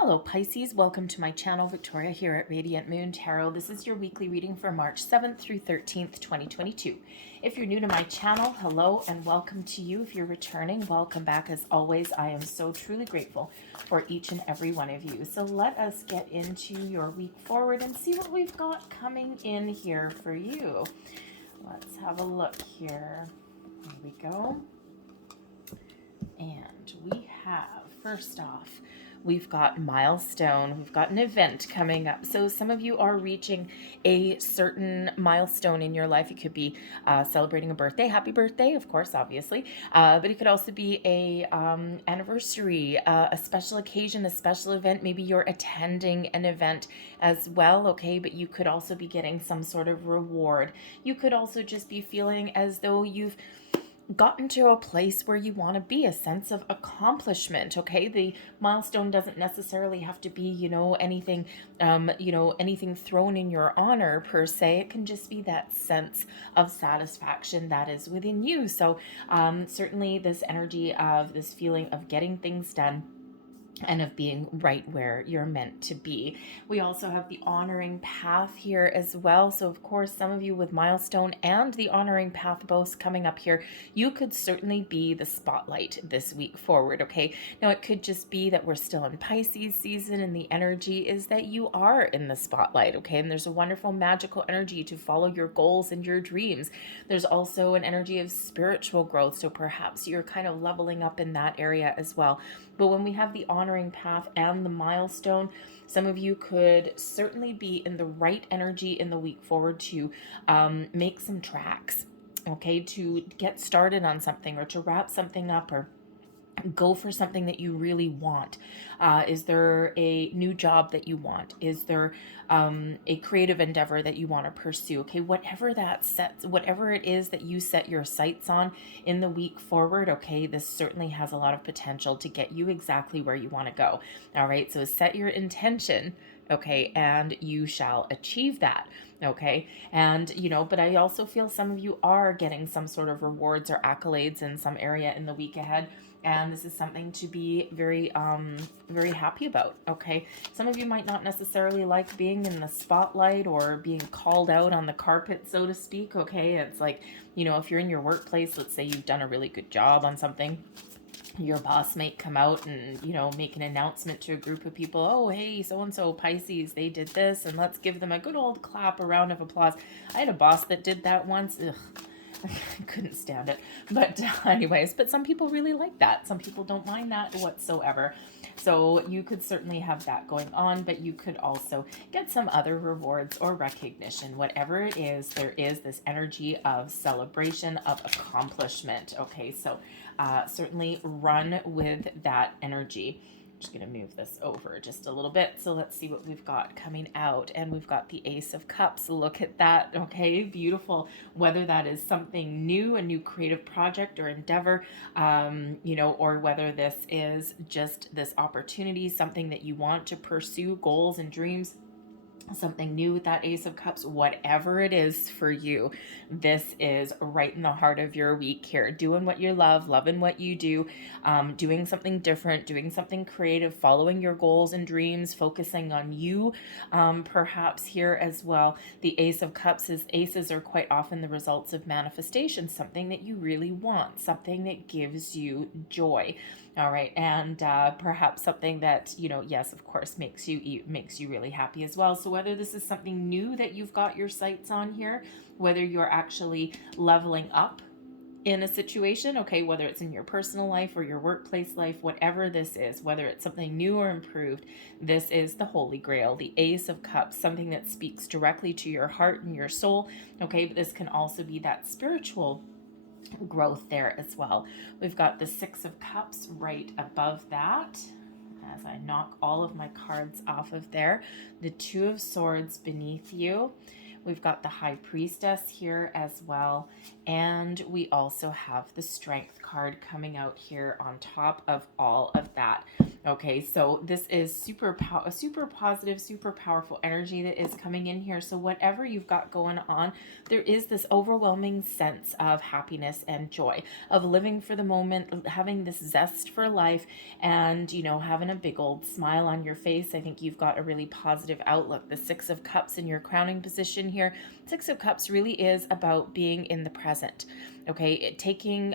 Hello Pisces, welcome to my channel. Victoria here at Radiant Moon Tarot. This is your weekly reading for March 7th through 13th, 2022. If you're new to my channel, hello and welcome to you. If you're returning, welcome back. As always, I am so truly grateful for each and every one of you. So let us get into your week forward and see what we've got coming in here for you. Let's have a look here. There we go. And we have, first off, we've got milestone. We've got an event coming up. So some of you are reaching a certain milestone in your life. It could be celebrating a birthday. Happy birthday, of course, obviously. But it could also be a anniversary, a special occasion, a special event. Maybe you're attending an event as well, okay? But you could also be getting some sort of reward. You could also just be feeling as though you've gotten to a place where you want to be, a sense of accomplishment. Okay, the milestone doesn't necessarily have to be anything anything thrown in your honor per se. It can just be that sense of satisfaction that is within you. So certainly this energy of this feeling of getting things done and of being right where you're meant to be. We also have the honoring path here as well. So of course, some of you with milestone and the honoring path both coming up here, you could certainly be the spotlight this week forward, okay? Now it could just be that we're still in Pisces season and the energy is that you are in the spotlight, okay? And there's a wonderful magical energy to follow your goals and your dreams. There's also an energy of spiritual growth. So perhaps you're kind of leveling up in that area as well. But when we have the honoring path and the milestone, some of you could certainly be in the right energy in the week forward to make some tracks, okay, to get started on something or to wrap something up or go for something that you really want. Is there a new job that you want? Is there a creative endeavor that you want to pursue? Okay, whatever it is that you set your sights on in the week forward, okay, this certainly has a lot of potential to get you exactly where you want to go. All right, so set your intention, okay, and you shall achieve that. Okay, and but I also feel some of you are getting some sort of rewards or accolades in some area in the week ahead. And this is something to be very happy about, okay? Some of you might not necessarily like being in the spotlight or being called out on the carpet, so to speak, okay? It's like, if you're in your workplace, let's say you've done a really good job on something, your boss might come out and, make an announcement to a group of people. Oh, hey, so-and-so Pisces, they did this, and let's give them a good old clap, a round of applause. I had a boss that did that once. Ugh. I couldn't stand it. But anyways, but some people really like that. Some people don't mind that whatsoever. So you could certainly have that going on, but you could also get some other rewards or recognition. Whatever it is, there is this energy of celebration, of accomplishment. Okay, so certainly run with that energy. Just going to move this over just a little bit. So let's see what we've got coming out. And we've got the Ace of Cups. Look at that. Okay, beautiful. Whether that is something new, a new creative project or endeavor, or whether this is just this opportunity, something that you want to pursue, goals and dreams, something new with that Ace of Cups, whatever it is for you, this is right in the heart of your week here. Doing what you love, loving what you do, doing something different, doing something creative, following your goals and dreams, focusing on you, perhaps here as well. The Ace of Cups aces are quite often the results of manifestation, something that you really want, something that gives you joy. All right, and perhaps something that, yes, of course, makes you really happy as well. So whether this is something new that you've got your sights on here, whether you're actually leveling up in a situation, okay, whether it's in your personal life or your workplace life, whatever this is, whether it's something new or improved, this is the Holy Grail, the Ace of Cups, something that speaks directly to your heart and your soul, okay, but this can also be that spiritual growth there as well. We've got the Six of Cups right above that as I knock all of my cards off of there. The Two of Swords beneath you. We've got the High Priestess here as well. And we also have the Strength card coming out here on top of all of that. Okay, so this is super positive, super powerful energy that is coming in here. So whatever you've got going on, there is this overwhelming sense of happiness and joy, of living for the moment, having this zest for life, and, having a big old smile on your face. I think you've got a really positive outlook. The Six of Cups in your crowning position here. Six of Cups really is about being in the present. Okay, taking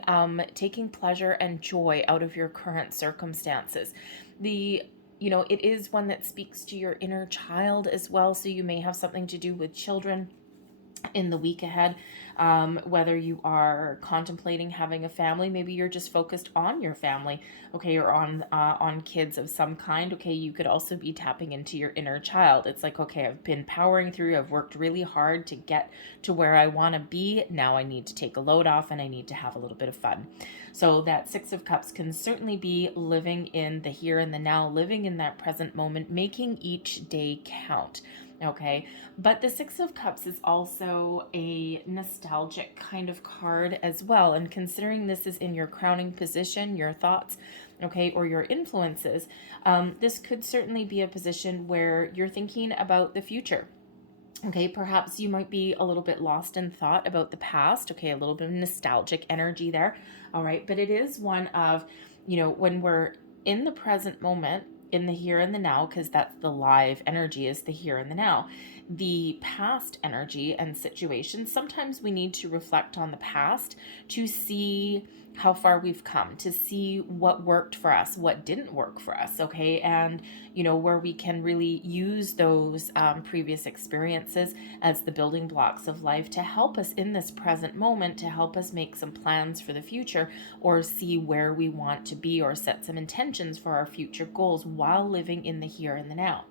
pleasure and joy out of your current circumstances. The it is one that speaks to your inner child as well, so you may have something to do with children in the week ahead, whether you are contemplating having a family, maybe you're just focused on your family, okay, or on kids of some kind. Okay, you could also be tapping into your inner child. It's like, okay, I've been powering through, I've worked really hard to get to where I want to be. Now I need to take a load off and I need to have a little bit of fun. So that Six of Cups can certainly be living in the here and the now, living in that present moment, making each day count. Okay, but the Six of Cups is also a nostalgic kind of card as well. And considering this is in your crowning position, your thoughts, okay, or your influences, this could certainly be a position where you're thinking about the future. Okay, perhaps you might be a little bit lost in thought about the past. Okay, a little bit of nostalgic energy there. All right, but it is one of, when we're in the present moment, in the here and the now, because that's the live energy, is the here and the now. The past energy and situations, sometimes we need to reflect on the past to see how far we've come, to see what worked for us, what didn't work for us, okay? And, where we can really use those previous experiences as the building blocks of life to help us in this present moment, to help us make some plans for the future, or see where we want to be, or set some intentions for our future goals while living in the here and the now.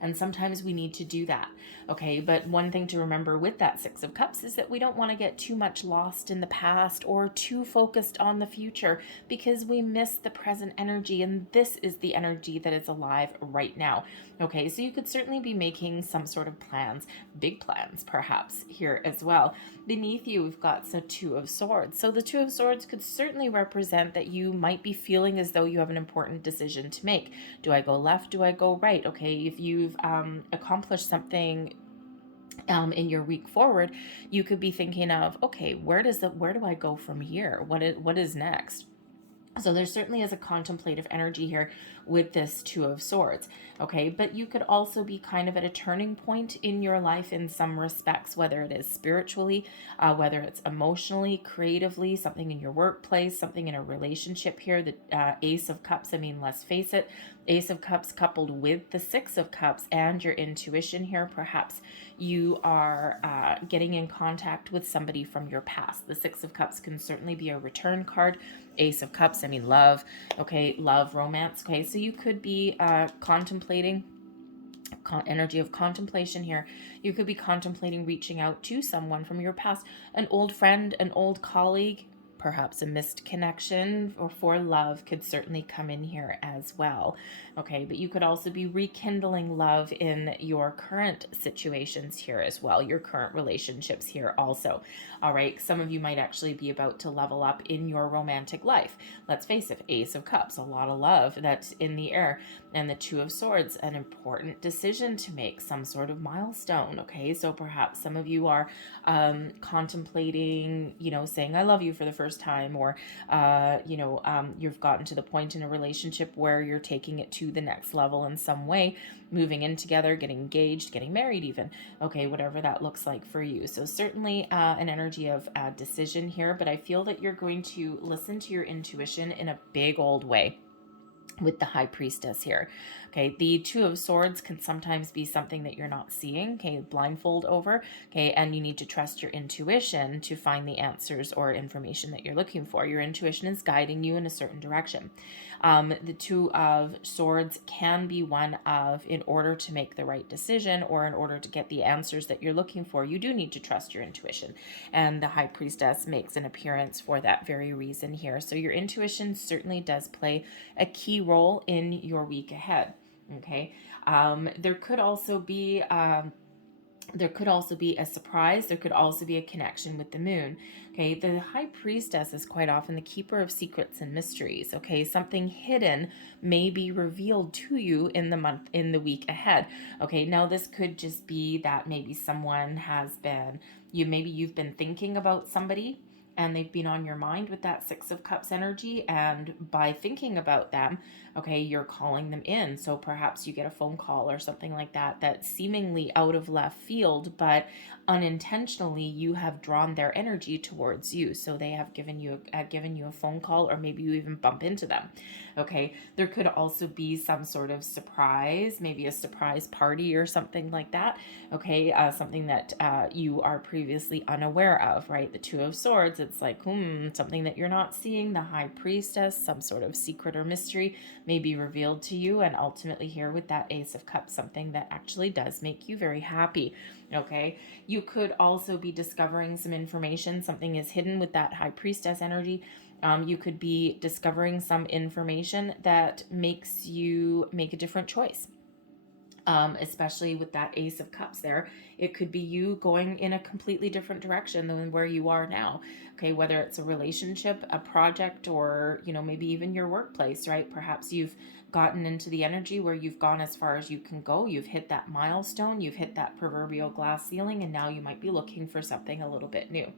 And sometimes we need to do that. Okay, but one thing to remember with that Six of Cups is that we don't want to get too much lost in the past or too focused on the future, because we miss the present energy, and this is the energy that is alive right now. Okay, so you could certainly be making some sort of plans, big plans perhaps here as well. Beneath you, we've got the Two of Swords. So the Two of Swords could certainly represent that you might be feeling as though you have an important decision to make. Do I go left? Do I go right? Okay, if you've accomplished something in your week forward, you could be thinking of, okay, where do I go from here? What is next? So there certainly is a contemplative energy here with this Two of Swords, okay? But you could also be kind of at a turning point in your life in some respects, whether it is spiritually, whether it's emotionally, creatively, something in your workplace, something in a relationship here. The Ace of Cups, let's face it, Ace of Cups coupled with the Six of Cups and your intuition here. Perhaps you are getting in contact with somebody from your past. The Six of Cups can certainly be a return card. Ace of Cups, love. Okay, love, romance. Okay, so you could be contemplating energy of contemplation here. You could be contemplating reaching out to someone from your past, an old friend, an old colleague. Perhaps a missed connection or for love could certainly come in here as well. Okay, but you could also be rekindling love in your current situations here as well, your current relationships here also. All right, some of you might actually be about to level up in your romantic life. Let's face it, Ace of Cups, a lot of love that's in the air. And the Two of Swords, an important decision to make, some sort of milestone. Okay, so perhaps some of you are contemplating, saying I love you for the first time, or you've gotten to the point in a relationship where you're taking it to the next level in some way, moving in together, getting engaged, getting married even. Okay, whatever that looks like for you. So certainly an energy of decision here, but I feel that you're going to listen to your intuition in a big old way with the High Priestess here. Okay, the Two of Swords can sometimes be something that you're not seeing, okay, blindfold over, okay, and you need to trust your intuition to find the answers or information that you're looking for. Your intuition is guiding you in a certain direction. The Two of Swords can be one of, in order to make the right decision or in order to get the answers that you're looking for, you do need to trust your intuition. And the High Priestess makes an appearance for that very reason here. So your intuition certainly does play a key role in your week ahead. Okay. There could also be There could also be a surprise. There could also be a connection with the moon. Okay, the high priestess is quite often the keeper of secrets and mysteries. Okay, something hidden may be revealed to you in the week ahead. Okay, now this could just be that maybe someone has been, maybe you've been thinking about somebody and they've been on your mind with that Six of Cups energy, and by thinking about them, okay, you're calling them in. So perhaps you get a phone call or something like that that's seemingly out of left field, but unintentionally you have drawn their energy towards you. So they have given you a phone call, or maybe you even bump into them. Okay, there could also be some sort of surprise, maybe a surprise party or something like that. Okay, something that you are previously unaware of, right? The Two of Swords, it's like, something that you're not seeing. The High Priestess, some sort of secret or mystery may be revealed to you. And ultimately here with that Ace of Cups, something that actually does make you very happy. Okay, you could also be discovering some information. Something is hidden with that High Priestess energy. You could be discovering some information that makes you make a different choice. Especially with that Ace of Cups there, it could be you going in a completely different direction than where you are now. Okay, whether it's a relationship, a project, or maybe even your workplace, right? Perhaps you've gotten into the energy where you've gone as far as you can go. You've hit that milestone, you've hit that proverbial glass ceiling, and now you might be looking for something a little bit new.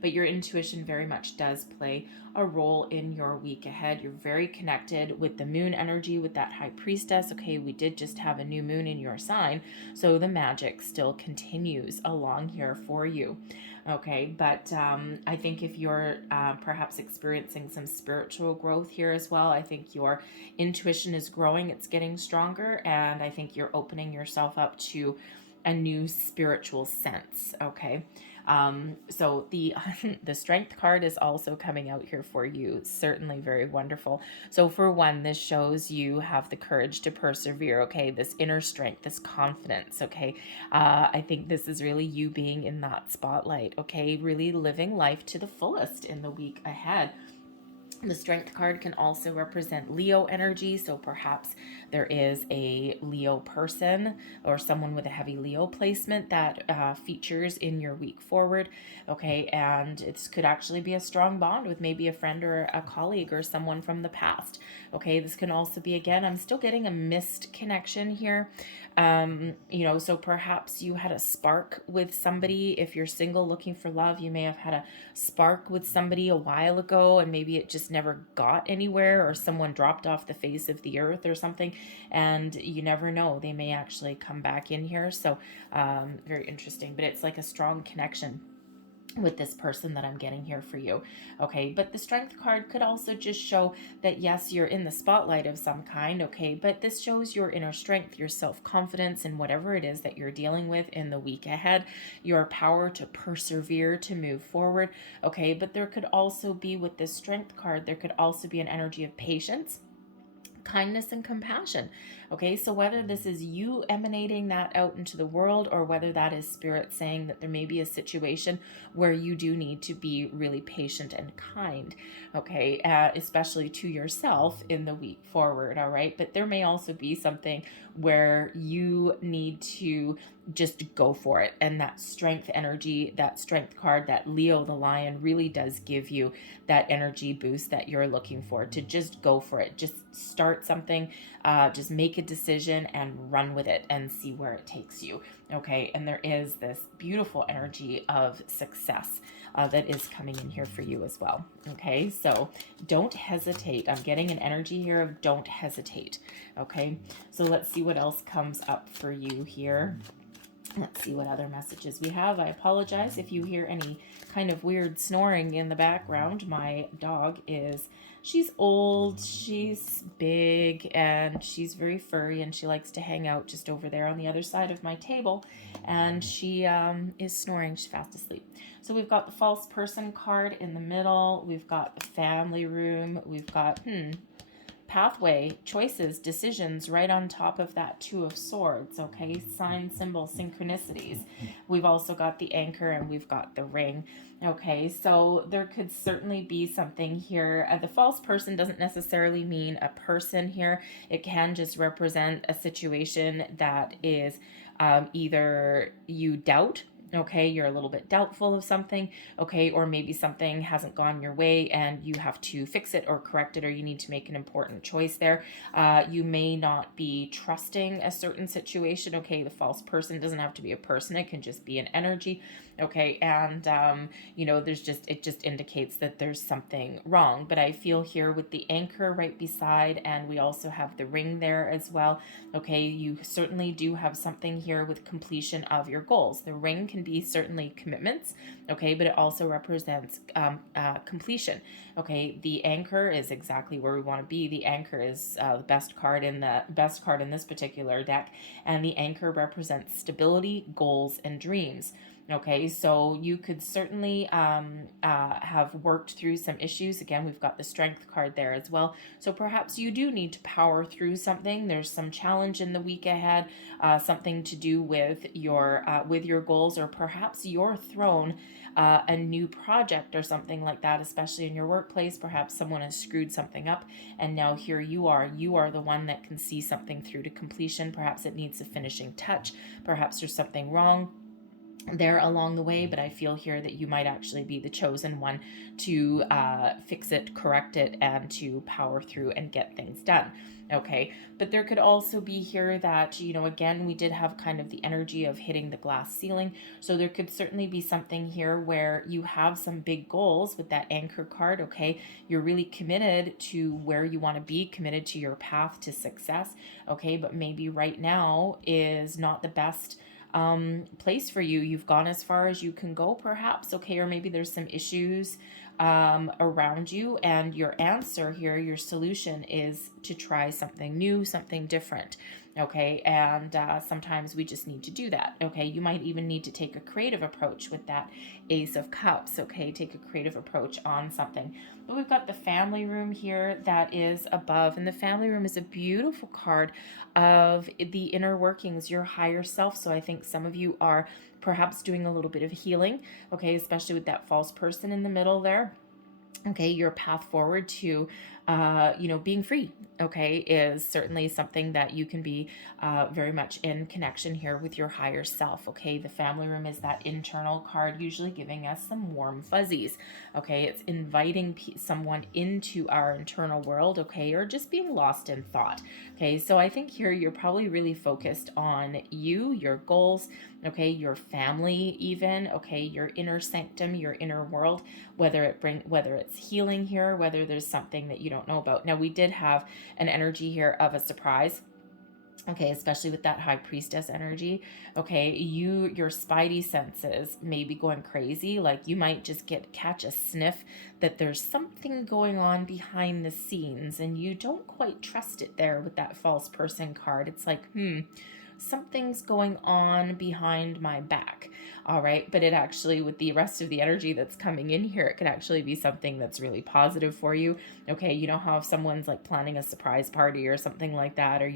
But your intuition very much does play a role in your week ahead. You're very connected with the moon energy, with that High Priestess. Okay, we did just have a new moon in your sign, so the magic still continues along here for you. Okay, but I think if you're perhaps experiencing some spiritual growth here as well, I think your intuition is growing, it's getting stronger, and I think you're opening yourself up to a new spiritual sense. Okay, so the the Strength card is also coming out here for you. Certainly very wonderful. So for one, this shows you have the courage to persevere. Okay, this inner strength, this confidence. Okay, I think this is really you being in that spotlight. Okay, really living life to the fullest in the week ahead. The Strength card can also represent Leo energy, so perhaps there is a Leo person or someone with a heavy Leo placement that features in your week forward. Okay, and it could actually be a strong bond with maybe a friend or a colleague or someone from the past. Okay, this can also be, again, I'm still getting a missed connection here. So perhaps you had a spark with somebody. If you're single looking for love, you may have had a spark with somebody a while ago, and maybe it just never got anywhere, or someone dropped off the face of the earth or something, and you never know, they may actually come back in here. So very interesting, but it's like a strong connection with this person that I'm getting here for you. Okay, but the Strength card could also just show that yes, you're in the spotlight of some kind. Okay, but this shows your inner strength, your self-confidence, and whatever it is that you're dealing with in the week ahead, your power to persevere, to move forward. Okay, but there could also be, with this Strength card, there could also be an energy of patience, kindness, and compassion. Okay, so whether this is you emanating that out into the world, or whether that is spirit saying that there may be a situation where you do need to be really patient and kind, okay, especially to yourself in the week forward. All right, but there may also be something where you need to just go for it, and that strength energy, that Strength card, that Leo the lion, really does give you that energy boost that you're looking for, to just go for it, just start something, just make a decision and run with it and see where it takes you. Okay, and there is this beautiful energy of success that is coming in here for you as well. Okay, so don't hesitate. I'm getting an energy here of don't hesitate. Okay, so let's see what else comes up for you here. Let's see what other messages we have. I apologize if you hear any kind of weird snoring in the background. My dog she's old, she's big, and she's very furry, and she likes to hang out just over there on the other side of my table, and she is snoring. She's fast asleep. So we've got the False Person card in the middle. We've got the Family Room. We've got, pathway, choices, decisions right on top of that Two of Swords, okay? Sign, symbol, synchronicities. We've also got the anchor and we've got the ring. Okay, so there could certainly be something here. The false person doesn't necessarily mean a person here. It can just represent a situation that is either you doubt, okay, you're a little bit doubtful of something, okay, or maybe something hasn't gone your way and you have to fix it or correct it, or you need to make an important choice there. You may not be trusting a certain situation, okay. The false person doesn't have to be a person, it can just be an energy, okay. And it just indicates that there's something wrong. But I feel here with the anchor right beside, and we also have the ring there as well, okay, you certainly do have something here with completion of your goals. The ring can be certainly commitments, okay, but it also represents completion, okay. The anchor is exactly where we want to be. The anchor is the best card in this particular deck, and the anchor represents stability, goals, and dreams. Okay, so you could certainly have worked through some issues. Again, we've got the strength card there as well. So perhaps you do need to power through something. There's some challenge in the week ahead, something to do with your goals, or perhaps you're thrown a new project or something like that, especially in your workplace. Perhaps someone has screwed something up, and now here you are the one that can see something through to completion. Perhaps it needs a finishing touch. Perhaps there's something wrong there along the way, but I feel here that you might actually be the chosen one to fix it, correct it, and to power through and get things done. Okay, but there could also be here that, again, we did have kind of the energy of hitting the glass ceiling. So there could certainly be something here where you have some big goals with that anchor card, okay? You're really committed to where you want to be, committed to your path to success, okay? But maybe right now is not the best place for you. You've gone as far as you can go, perhaps, okay, or maybe there's some issues around you, and your answer here, your solution, is to try something new, something different, okay. And sometimes we just need to do that, okay. You might even need to take a creative approach with that Ace of Cups, okay. Take a creative approach on something. But we've got the family room here that is above, and the family room is a beautiful card of the inner workings, your higher self. So I think some of you are perhaps doing a little bit of healing, okay, especially with that false person in the middle there. Okay, your path forward to being free, okay, is certainly something that you can be very much in connection here with your higher self, okay. The family room is that internal card, usually giving us some warm fuzzies, okay. It's inviting someone into our internal world, okay, or just being lost in thought, okay. So I think here you're probably really focused on your goals, okay, your family even, okay, your inner sanctum, your inner world, whether it's healing here, whether there's something that you don't know about. Now, we did have an energy here of a surprise, okay, especially with that high priestess energy, okay. Your spidey senses may be going crazy. Like, you might just catch a sniff that there's something going on behind the scenes, and you don't quite trust it there with that false person card. It's like, something's going on behind my back. All right. But it actually, with the rest of the energy that's coming in here, it could actually be something that's really positive for you. Okay. You know how if someone's like planning a surprise party or something like that, or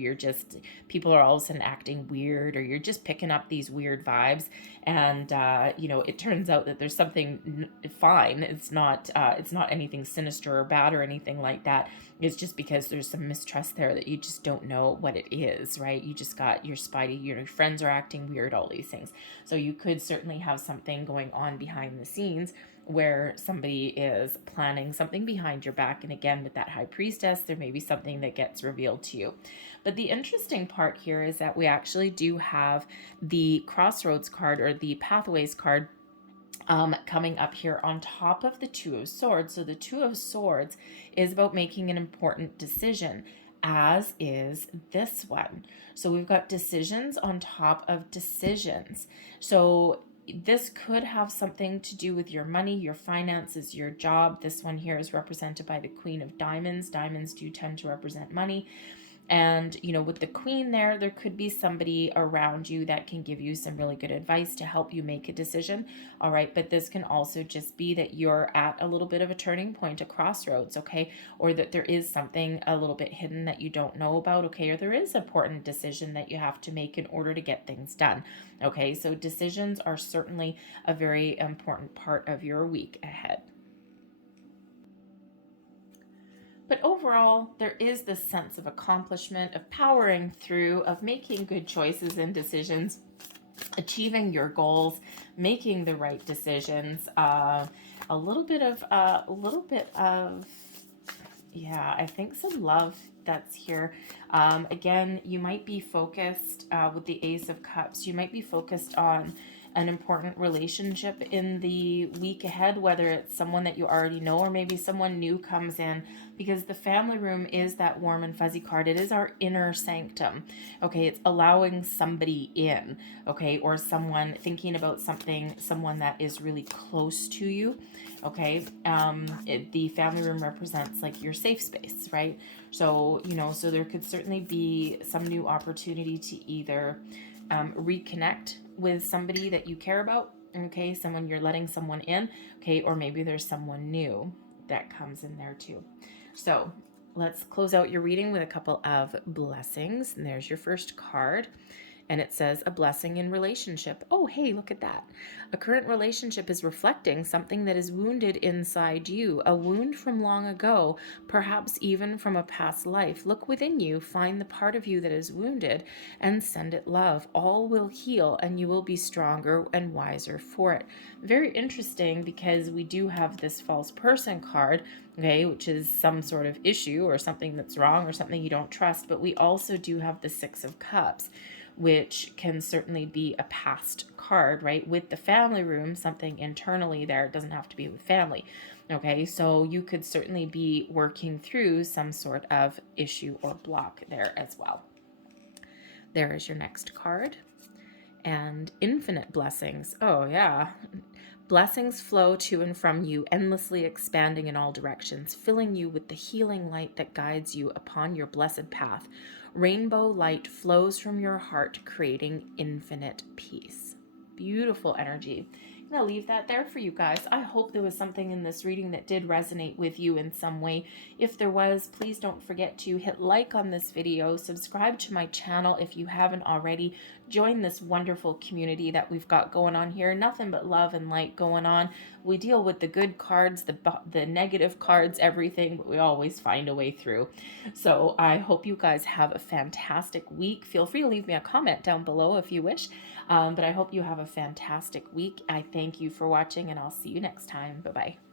people are all of a sudden acting weird, or you're just picking up these weird vibes, and it turns out that there's something fine. It's not anything sinister or bad or anything like that. It's just because there's some mistrust there that you just don't know what it is, right? You just got your spidey, your friends are acting weird, all these things. So you could certainly have something going on behind the scenes where somebody is planning something behind your back. And again, with that high priestess, there may be something that gets revealed to you. But the interesting part here is that we actually do have the crossroads card, or the pathways card, coming up here on top of the Two of Swords. So the Two of Swords is about making an important decision, as is this one. So we've got decisions on top of decisions. So this could have something to do with your money, your finances, your job. This one here is represented by the Queen of Diamonds. Diamonds do tend to represent money. And, you know, with the Queen there, there could be somebody around you that can give you some really good advice to help you make a decision. All right. But this can also just be that you're at a little bit of a turning point, a crossroads. Okay. Or that there is something a little bit hidden that you don't know about. Okay. Or there is an important decision that you have to make in order to get things done. Okay. So decisions are certainly a very important part of your week ahead. But overall, there is this sense of accomplishment, of powering through, of making good choices and decisions, achieving your goals, making the right decisions. A little bit of, yeah, I think some love that's here. Again, you might be focused with the Ace of Cups. You might be focused on an important relationship in the week ahead, whether it's someone that you already know or maybe someone new comes in, because the family room is that warm and fuzzy card. It is our inner sanctum. Okay, it's allowing somebody in, okay, or someone thinking about something, someone that is really close to you. Okay, the family room represents like your safe space, right? So, you know, so there could certainly be some new opportunity to either reconnect with somebody that you care about, okay, someone you're letting someone in, okay, or maybe there's someone new that comes in there too. So let's close out your reading with a couple of blessings. And there's your first card. And it says, a blessing in relationship. Oh, hey, look at that. A current relationship is reflecting something that is wounded inside you, a wound from long ago, perhaps even from a past life. Look within you, find the part of you that is wounded, and send it love. All will heal, and you will be stronger and wiser for it. Very interesting, because we do have this false person card, okay, which is some sort of issue or something that's wrong or something you don't trust. But we also do have the Six of Cups, which can certainly be a past card, right? With the family room, something internally there. It doesn't have to be with family. Okay, so you could certainly be working through some sort of issue or block there as well. There is your next card. And infinite blessings. Oh, yeah. Blessings flow to and from you, endlessly expanding in all directions, filling you with the healing light that guides you upon your blessed path. Rainbow light flows from your heart, creating infinite peace. Beautiful energy. I'm going to leave that there for you guys. I hope there was something in this reading that did resonate with you in some way. If there was, please don't forget to hit like on this video, subscribe to my channel if you haven't already, join this wonderful community that we've got going on here. Nothing but love and light going on. We deal with the good cards, the negative cards, everything, but we always find a way through. So I hope you guys have a fantastic week. Feel free to leave me a comment down below if you wish. But I hope you have a fantastic week. I thank you for watching, and I'll see you next time. Bye-bye.